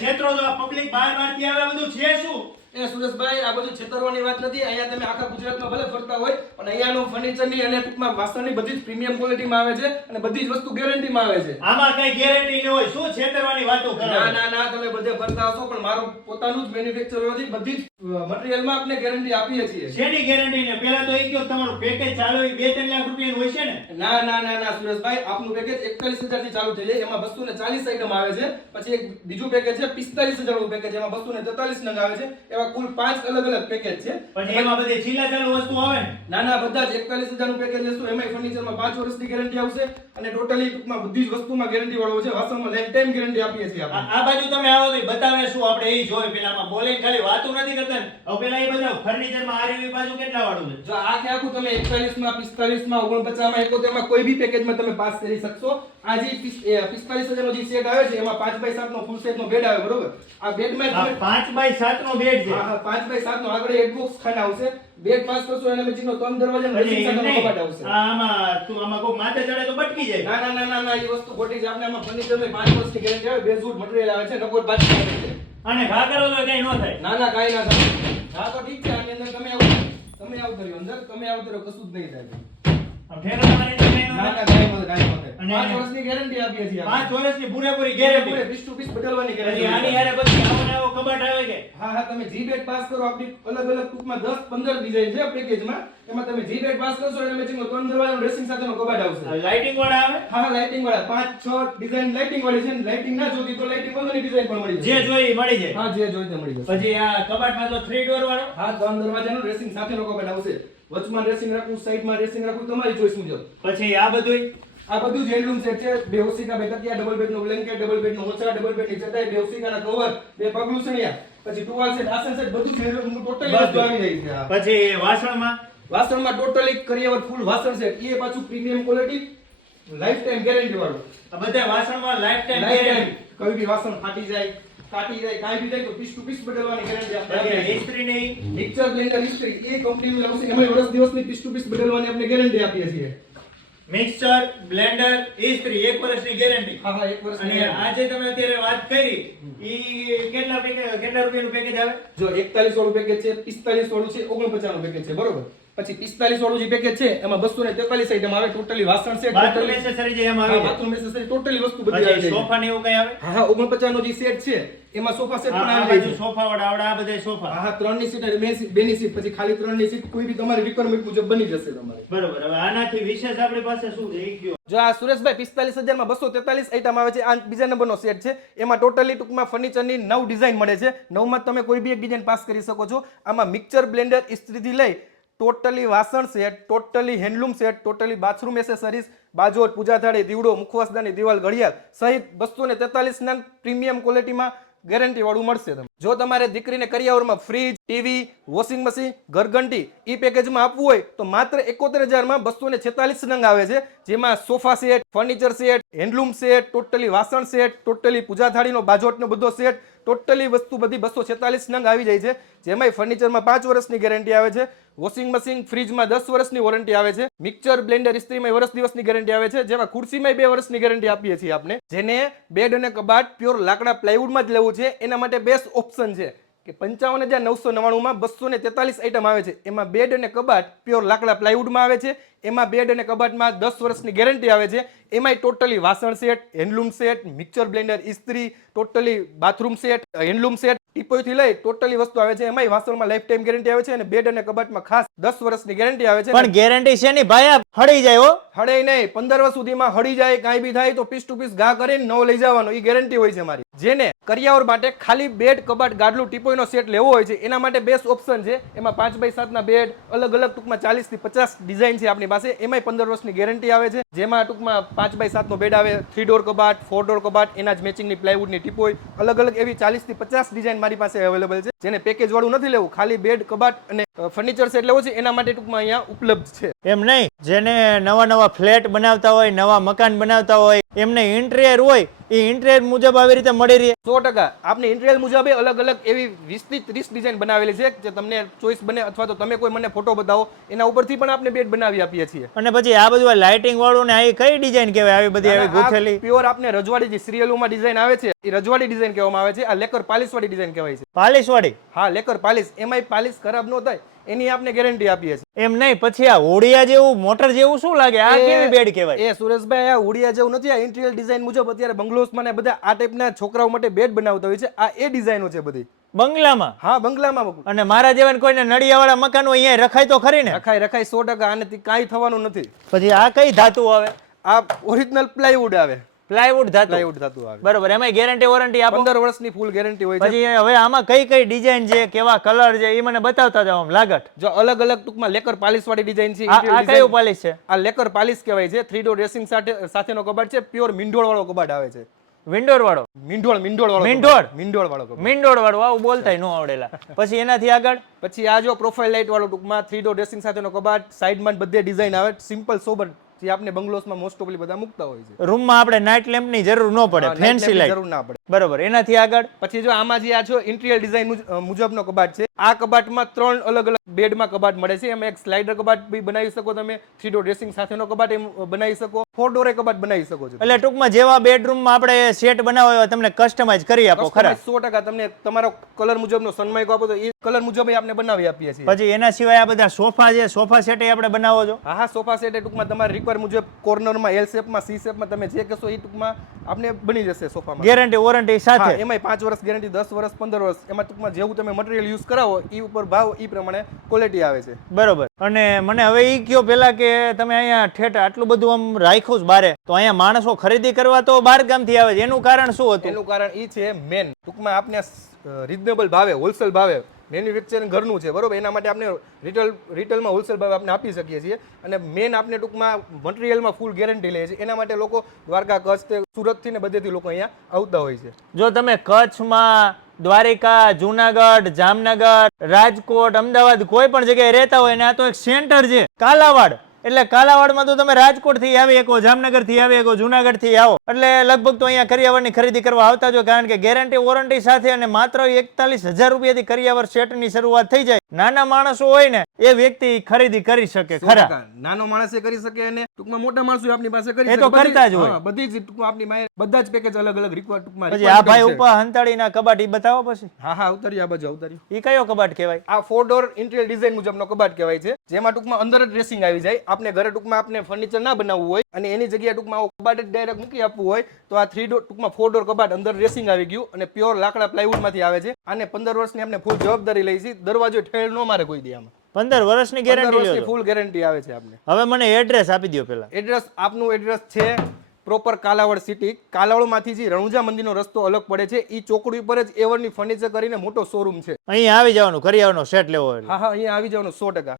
છેતરો જો આ પબ્લિક બહાર બહારથી આવે બધું છે શું? એ સુરેશભાઈ આ બધું છેતરવાની વાત નથી. અહીંયા તમે આખા ગુજરાતમાં ભલે ફરતા હોય પણ અહીંયાનું ફર્નિચરની અને ટૂંકમાં વાસણની બધી જ પ્રીમિયમ ક્વોલિટીમાં આવે છે અને બધી જ વસ્તુ ગેરંટીમાં આવે છે. આમાં કઈ ગેરંટી ન હોય. શું છેતરવાની વાતો કરો? ના ના ના તમે બધે ફરતા હશો પણ મારું પોતાનું જ મેન્યુફેક્ચર હોય બધી જ મટીરિયલમાં આપણે ગેરંટી આપીએ છીએ. શેની ગેરંટી ને? પહેલા તો એ કહો તમારું પેકેજ ચાલુ હોય બે ત્રણ લાખ રૂપિયાનું હોય છે ને? ના ના ના ના સુરેશભાઈ આપનું પેકેજ 41000 થી ચાલુ થઈ જાય. એમાં 240 આઈટમ આવે છે. પછી એક બીજું પેકેજ છે 45000 નું પેકેજ એમાં 243 નંગ આવે છે. એવા કુલ પાંચ અલગ અલગ પેકેજ છે. પછી એમાં બધી છેલ્લા ચાલુ વસ્તુ આવે ને? ના ના બધા જ 41000 નું પેકેજ લેશું એમાં ફર્નિચરમાં પાંચ વર્ષની ગેરંટી આવશે અને ટોટલી ટૂંકમાં બધી જ વસ્તુમાં ગેરંટી વાળો છે. વાસણમાં લાઈફ ટાઈમ ગેરંટી આપીએ છીએ આ બાજુ તમે આવો તો બતાવે શું આપણે એ જોઈ પેલામાં. બોલે ખાલી વાતો નથી કરતા. ને હવે પેલા એ બધા ફર્નિચરમાં આરી બાજુ કેટલા વાળું છે? જો આ કે આખું તમે 41 માં 45 માં 49 માં 71 માં કોઈ બી પેકેજમાં તમે પાસ કરી શકશો. આ જે 45000 નો જે સેટ આવે છે એમાં 5 બાય 7 નો ફૂલ સેટ નો બેડ આવે બરોબર? આ બેડમાં આ તમે પાંચ બાય સાત નો બેડ છે. હા હા 5 બાય 7 નો આગળ એક બોક્સ ખાના આવશે. બેડ પાસ કરશો ત્રણ દરવાજા dressing એમ કબાટ આવશે. આમાં તું આમાં કોઈ માથે ચડે તો બટકી જાય. ના ના ના ના ના એ વસ્તુ ખોટી છે. આપણે આમાં ફર્નિચરમાં 5 વર્ષની ગેરંટી આવે. બેઝવુડ મટીરીયલ આવે છે નકોર પાછી આવે છે. અને ઘા કરો તો કઈ ન થાય. ના ના કઈ ના થાય. ઘા તો ઠીક છે આની અંદર તમે આવો તમે આવતો કર્યો. અંદર તમે આવતો રહ્યો કશું જ નહીં થાય. ઠેકાણા મારીને કઈ ના ના કાંઈ ન થાય કાંઈ ન થાય. અને- પાંચ વર્ષની ગેરંટી આપીએ છીએ પાંચ વર્ષની પૂરેપૂરી ગેરંટી. પીસ ટુ પીસ બદલવાની ગેરંટી આની હારે આવો આવો કબાટ આવે કે? હા હા તમે જી બેટ પાસ કરો આપણી અલગ અલગ ટૂંકમાં 10 15 ડિઝાઇન છે પેકેજમાં એમાં તમે જી બેટ પાસ કરશો એટલે મેચિંગનો ત્રણ દરવાજાનો ડ્રેસિંગ સાથેનો કબાટ આવશે. લાઇટિંગ વાળા આવે? હા લાઇટિંગ વાળા. પાંચ છ ડિઝાઇન લાઇટિંગ વાળી છે ને લાઇટિંગ ના જોતી તો લાઇટિંગ વગરની ડિઝાઇન પણ મળી જે જોઈએ જોઈ મળી જાય. હા જે જોઈ તે મળી જશે. પછી આ કબાટમાં તો થ્રી ડોર વાળો? હા ત્રણ દરવાજાનો ડ્રેસિંગ સાથેનો કબાટ આવશે. વચમાં ડ્રેસિંગ રાખવું સાઈડમાં ડ્રેસિંગ રાખવું તમારી ચોઈસ મુજબ. પછી આ બધું આ બધું હેન્ડલૂમ સેટ છે. બે ઓસિકા બે તકિયા ડબલ બેડ નો બ્લેન્કેટ ડબલ બેડ નો ઓછા ડબલ બેડની ચટાઈ બે ઓસિકાના કવર બે પગલુસણિયા પછી ટુવાલ સેટ આસન સેટ બધું હેન્ડલૂમનું ટોટલ વસ્તુ આવી જાય છે. પછી વાસણમાં? વાસણમાં ટોટલી કરિયાવર ફૂલ વાસણ સેટ એ પાછું premium quality life time guarantee વાળું. આ બધા વાસણમાં લાઈફ ટાઈમ ગેરંટી કોઈ બી વાસણ ફાટી જાય કાટી જાય કાઈ બી થાય તો પીસ ટુ પીસ બદલવાની ગેરંટી આપણે ઇસ્ત્રી નહીં મિક્સર બ્લેન્ડર ઇસ્ત્રી એ કંપનીનું લાવશે એમાં વર્ષ દિવસની પીસ ટુ પીસ બદલવાની આપણે ગેરંટી આપીએ છીએ. મિક્સર બ્લેન્ડર ઇસ્ત્રી એક વર્ષની ગેરંટી. હા હા એક વર્ષ અને આજે તમે અત્યારે વાત કરી ઈ કેટલા પેકેજ કેટલા રૂપિયાનું પેકેજ આવે? જો 4100 નું પેકેજ છે 4500 નું છે 49 નું પેકેજ છે બરોબર? પછી 45 વાળું જે પેકેજ છે એમાં 243 આઈટમ આવે ટોટલી વાસણ છે બાથરૂમ ટોટલી એસેસરી જે એમાં આવી. બાથરૂમ એસેસરી ટોટલી વસ્તુ બધી આવી જાય સોફા ને એવું કઈ આવે? હા હા 49 નો જે સેટ છે એમાં સોફા સેટ પણ આવી જાય સોફા વાળા આવડા આ બધા સોફા. હા ત્રણની સીટ અને બે ની સીટ પછી ખાલી ત્રણની સીટ કોઈ બી તમારી રિક્વાયરમેન્ટ મુજબ બની જશે તમારે. બરોબર હવે આનાથી વિશેષ આપણી પાસે શું રહી ઈ જો આ સુરેશભાઈ પિસ્તાલીસ હજારમાં બસો તેતાલીસ આઈટમ આવે છે આ બીજા નંબરનો સેટ છે. એમાં ટોટલી ટૂંકમાં ફર્નિચરની નવ ડિઝાઇન મળે છે. નવમાં તમે કોઈ બી એક ડિઝાઇન પાસ કરી શકો છો. આમાં મિક્સર બ્લેન્ડર ઇસ્ત્રીથી લઈ ટોટલી વાસણ set totally handloom set totally bathroom accessories બાજોટ પૂજા થાળી, દીવડો મુખવાસદાની દિવાલ, ઘડિયાળ, સહિત બસો ને તેતાલીસ પ્રીમિયમ ક્વોલિટીમાં ગેરંટી વાળું મળશે તમને. જો તમારે દીકરીને કરિયાવરમાં ફ્રીજ, ટીવી, વોશિંગ મશીન, ઘરઘંટી ઈ પેકેજમાં આપવું હોય તો માત્ર એકોતેર હજારમાં બસો ને છેતાલીસ નંગ આવે છે. જેમાં sofa set, furniture set, handloom set, totally વાસણ સેટ, ટોટલી પૂજા થાળીનો બાજોટનો બધો સેટ, ટોટલી વસ્તુ બધી બસો છેતાલીસ નંગ આવી જાય છે. જેમાંય ફર્નિચરમાં પાંચ વર્ષની ગેરંટી આવે છે. વોશિંગ મશીન ફ્રીજમાં દસ વર્ષની વોરંટી આવે છે. મિક્સર, બ્લેન્ડર ઇસ્ત્રીમાં વર્ષ દિવસની ગેરંટી આવે છે. જેમાં ખુરશીમાં બે વર્ષની ગેરંટી આપીએ છીએ આપણે. જેને બેડ અને કબાટ પ્યોર લાકડા પ્લાયવુડમાં જ લેવું છે. એના માટે બેસ્ટ ઓપ્શન છે કે પંચાવન હજાર નવસો નવ્વાણુંમાં બસો ને તેતાલીસ આઈટમ આવે છે. એમાં બેડ અને કબાટ પ્યોર લાકડા પ્લાયવુડમાં આવે છે. એમાં બેડ અને કબાટમાં દસ વર્ષની ગેરંટી આવે છે. એમાંય ટોટલી વાસણ set handloom set mixer blender ઇસ્ત્રી totally bathroom set handloom set ટીપોયથી લઈ ટોટલી વસ્તુ આવે છે. એમાંય વાસણમાં લાઈફ ટાઈમ ગેરંટી આવે છે અને બેડ અને કબાટમાં ખાસ દસ વર્ષની ગેરંટી આવે છે. પણ ગેરંટી છે નહીં ભાઈ હળી જાય હો. હળે નહીં પંદર વર્ષ સુધીમાં હળી જાય કાંઈ બી થાય તો પીસ ટુ પીસ ઘા કરીને નવો લઈ જવાનો. એ ગેરંટી હોય છે મારી. જેને કરિયાવર માટે ખાલી બેડ, કબાટ, ગાડલું ટીપોઈનો સેટ લેવો હોય છે. એના માટે બેસ્ટ ઓપ્શન છે. એમાં પાંચ બાય સાતના બેડ અલગ અલગ ટૂંકમાં ચાલીસથી પચાસ ડિઝાઇન છે આપણી પાસે. એમાંય પંદર વર્ષની ગેરંટી આવે છે. જેમાં ટૂંકમાં પાંચ બાય સાતનો બેડ આવે થ્રી ડોર કબાટ ફોર ડોર કબાટ, એના જ મેચિંગની પ્લાયવુડની ટીપોઈ અલગ અલગ એવી ચાલીસથી પચાસ ડિઝાઇન મારી પાસે અવેલેબલ છે, જેને પેકેજ વાળું નથી લેવું. ખાલી બેડ કબાટ અને ફર્નિચર સેટ લેવો છે. એના માટે ટૂંકમાં અહીંયા ઉપલબ્ધ છે. એમ નહીં. જેને નવા નવા ફ્લેટ બનાવતા હોય, નવા મકાન બનાવતા હોય, એમને ઇન્ટેરિયર હોય એ ઇન્ટરેસ્ટ મુજબ આવી રીતે મળી રહે. સો ટકા. આપને ઇન્ટિરિયર મુજબ અલગ અલગ એવી વીસથી ત્રીસ ડિઝાઇન બનાવેલી છે જે તમને ચોઈસ બને અથવા તો તમે કોઈ મને ફોટો બતાવો એના ઉપરથી પણ આપણે બેડ બનાવી આપીએ છીએ. અને પછી આ બધું લાઇટિંગ વાળું ને આ કઈ ડિઝાઇન કહેવાય? આવી બધી આવી ગોખેલી પ્યોર આપને રજવાડી જે સિરિયલોમાં ડિઝાઇન આવે છે એ રજવાડી ડિઝાઇન કહેવામાં આવે છે. આ લેકર પાલિશ વાળી ડિઝાઇન કહેવાય છે. પાલિશ વાળી? હા લેકર પાલિશ એમાંય પાલિશ ખરાબ ન થાય. એની આપને ગેરંટી આપીએ છીએ. એમ નહીં પછી આ હોડિયા જેવું મોટર જેવું શું લાગે? આ કેવી બેડ કહેવાય? એ સુરેશભાઈ આ ઉડિયા જેવું નથી આ ઇન્ટિરિયર ડિઝાઇન મુજબ અત્યારે બંગલોઝમાં ને બધા આ ટાઈપના છોકરાઓ માટે બેડ બનાવતા હોય છે. આ એ ડિઝાઇનો છે બધી. બંગલામાં? હા બંગલામાં અને મારા જેવા કોઈને નળિયાવાળા મકાન હોય અહીંયા રખાય તો ખરી ને? રખાય રખાય સો ટકા આને કાંઈ થવાનું નથી. પછી આ કઈ ધાતુ આવે? આ ઓરિજિનલ પ્લાયવુડ આવે. પ્લાયવુડ ધાતુ. પ્લાયવુડ ધાતુ આવે. બરોબર એમાં ગેરંટી વોરંટી આપો. પંદર વર્ષની ફૂલ ગેરંટી હોય છે. પછી હવે આમાં કઈ કઈ ડિઝાઇન છે કેવા કલર છે એ મને બતાવતા જાવ આમ લાગટ જો અલગ અલગ ટૂંકમાં લેકર પાલિશ વાળી ડિઝાઇન છે આ કયું પાલિશ છે? આ લેકર પાલિશ કહેવાય છે થ્રી ડોર ડ્રેસિંગ સાથે સાથેનો કબાટ છે પ્યોર મીંઢોળ વાળો કબાટ આવે છે. વિન્ડોર વાળો મીંઢોળ મીંઢોળ વાળો મીંઢોળ? કબાટ. વાળો કબાટ. મિંડોળ વાળો આવું બોલતાય નો આવડેલા. પછી એનાથી આગળ? પછી આ જો પ્રોફાઇલ લાઇટ વાળો ટૂંકમાં થ્રી ડોર ડ્રેસિંગ સાથેનો કબાટ સાઈડમાં બધે ડિઝાઇન આવે સિમ્પલ સોબર જે આપણે બંગલોસમાં મોસ્ટ ઓફલી બધા મૂકતા હોય છે. રૂમમાં આપણે નાઇટ લેમ્પની જરૂર ન પડે ફેન્સી લાઈટ જરૂર ના પડે. બરોબર એનાથી આગળ? પછી જો આમાં જે આ છો ઇન્ટિરિયર ડિઝાઇન મુજબનો કબાટ છે આ કબાટમાં ત્રણ અલગ અલગ બેડમાં કબાટ મળે છે. એમાં એક સ્લાઇડર કબાટ બી બનાવી શકો તમે થ્રી ડોર ડ્રેસિંગ સાથેનો કબાટ એમ બનાવી શકો. ફોર ડોર કબાટ બનાવી શકો છો એટલે ટૂંકમાં જેવા બેડરૂમમાં આપણે સેટ બનાવ્યો હોય તમને કસ્ટમાઇઝ કરી આપો ખરા. સો ટકા. તમને તમારો કલર મુજબનો સનમાઇકો આપો તો એ કલર મુજબ આપણે બનાવી આપીએ છીએ. પછી એના સિવાય આ બધા સોફા છે સોફા સેટ આપણે બનાવો છો? હા હા સોફા સેટ ટૂંકમાં તમારે રિક્વાયર મુજબ કોર્નરમાં એલ શેપમાં સી શેપમાં તમે જે કહેશો એ ટૂંકમાં આપણે બની જશે સોફામાં. ગેરંટી વોરંટી સાથે? એમાંય પાંચ વર્ષ ગેરંટી દસ વર્ષ પંદર વર્ષ એમાં ટૂંકમાં જેવું તમે મટીરિયલ યુઝ કરાવો એ ઉપર ભાવ એ પ્રમાણે ક્વોલિટી આવે છે. બરોબર. અને મને હવે એ કયો પેલા કે તમે અહીંયા ઠેઠ આટલું બધું આમ રાખ્યું છે બારે. તો અહીંયા માણસો ખરીદી કરવા તો બાર ગામથી આવે છે. એનું કારણ શું હતું? એનું કારણ એ છે મેન ટૂંકમાં આપને રિઝનેબલ ભાવે હોલસેલ ભાવે. મેન્યુફેક્ચરિંગ ઘરનું છે બરોબર? એના માટે આપણે રિટેલ રિટેલમાં હોલસેલ ભાવે આપણે આપી શકીએ છીએ. અને મેન આપણે ટૂંકમાં મટીરિયલમાં ફૂલ ગેરંટી લઈએ છીએ એના માટે લોકો દ્વારકા કચ્છ સુરતથી ને બધેથી લોકો અહીંયા આવતા હોય છે. જો તમે કચ્છમાં દ્વારિકા જુનાગઢ જામનગર રાજકોટ અમદાવાદ કોઈ પણ જગ્યાએ રહેતા હોય ને આ તો એક સેન્ટર છે. કાલાવાડ. એટલે કાલાવાડમાં તો તમે રાજકોટથી આવી શકો જામનગરથી આવી શકો જુનાગઢથી આવો. એટલે લગભગ તો અહીંયા કરિયાવરની ખરીદી કરવા આવતા જો કારણ કે ગેરંટી વોરંટી સાથે અને માત્ર એકતાલીસ હજાર રૂપિયાથી કરિયાવર સેટની શરૂઆત થઈ જાય. નાના માણસો હોય ને એ વ્યક્તિ ખરીદી કરી શકે ખરા. નાનો માણસ માણસે કરી શકે અને ટૂંકમાં મોટા માણસો આપની પાસે કરી એ તો કરતા જ હોય. બધી જ ટૂંકમાં આપની પાસે બધા જ પેકેજ અલગ અલગ રિક્વાયર ટૂંકમાં પછી આ ભાઈ છે. ઉપર કબાટ ઈ બતાવો પછી. હા હા ઉતારી આ બાજુ ઉતારી ઈ કયો કબાટ કહેવાય? આ ફોર ડોર ઇન્ટિરિયર ડિઝાઇન મુજબનો કબાટ કહેવાય છે જેમાં ટૂંકમાં અંદર જ ડ્રેસિંગ આવી જાય. આપણે ઘરે ટૂંકમાં આપણે ફર્નિચર ના બનાવવું હોય અને એની જગ્યાએ ટૂંકમાં આવું કબાટ જ ડાયરેક્ટ મૂકી આપવું હોય તો આ થ્રી ડોર ટૂંકમાં ફોર ડોર કબાટ અંદર ડ્રેસિંગ આવી ગયું અને પ્યોર લાકડા પ્લાયવુડમાંથી માંથી આવે છે. અને પંદર વર્ષની આપણે ફૂલ જવાબદારી લઈ છે. દરવાજો ઠેર ન મારે કોઈ દે આમાં. પંદર વર્ષની ગેરંટી ફૂલ ગેરંટી આવે છે આપણે હવે મને એડ્રેસ આપી દો પેલા એડ્રેસ આપનું એડ્રેસ છે પ્રોપર કાલાવડ સિટી કાલાવડમાંથી જે રણુજા મંદિરનો રસ્તો અલગ પડે છે. એ ચોકડી ઉપર જ એવરની ફર્નિચર કરીને મોટો શોરૂમ છે. અહીં આવી જવાનું કરિયાવરનો સેટ લેવો હા હા અહીંયા આવી જવાનું સો ટકા.